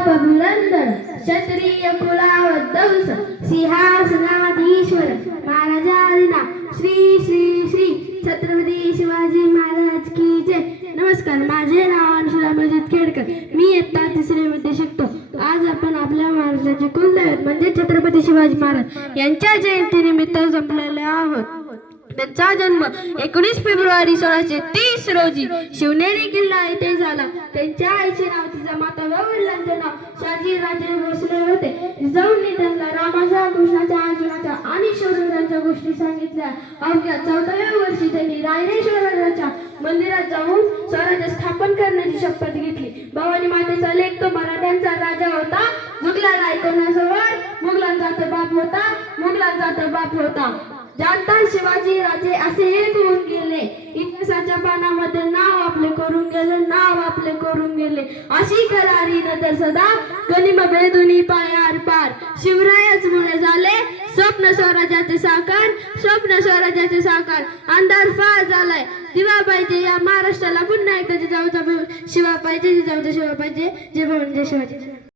प्रताप बुलंद क्षत्रिय कुलावतंस सिंहासनाधीश्वर महाराजाधिना श्री श्री श्री छत्रपती शिवाजी महाराज की जय। नमस्कार, माझे नाव अनुषा अभिजित खेडकर, मी इयत्ता 3री मध्ये शिकतो। आज आपण आपल्या महाराष्ट्राचे कुलदैवत म्हणजे छत्रपती शिवाजी महाराज यांच्या जयंतीनिमित्त जमलेले आहोत। त्यांचा जन्म 19 फेब्रुवारी 1630 रोजी शिवनेरी किल्ला येथे झाला। त्यांच्या आईचे नाव जिजामाता व वडिलांचे नाव शहाजीराजे भोसले होते। जिजाऊंनी त्यांना रामाच्या, कृष्णाच्या, अर्जुनाच्या आणि शौर्याच्या गोष्टी सांगितल्या। अवघ्या 14व्या वर्षी त्यांनी रायरेश्वराच्या मंदिरात जाऊन स्वराज्य स्थापन करण्याची शपथ घेतली। भवानी मातेचा लेक तो मराठ्यांचा राजा होता। मुघलांना ऐकवण्यासोबत मुघलांचा तो बाप होता। जानता शिवाजी राजे असे एक होऊन गेले, इतिहासाच्या पानामध्ये नाव आपले करून गेले। अशी करारी नजर सदा गनिम बेदुनी पायार पार। शिवरायच मुळे झाले स्वप्न स्वराज्याचे साकार। अंधार फार झालाय, दिवा पाहिजे या महाराष्ट्राला पुन्हा एकदा जिजाऊचा शिवा पाहिजे, जय भवानी जय शिवाजी।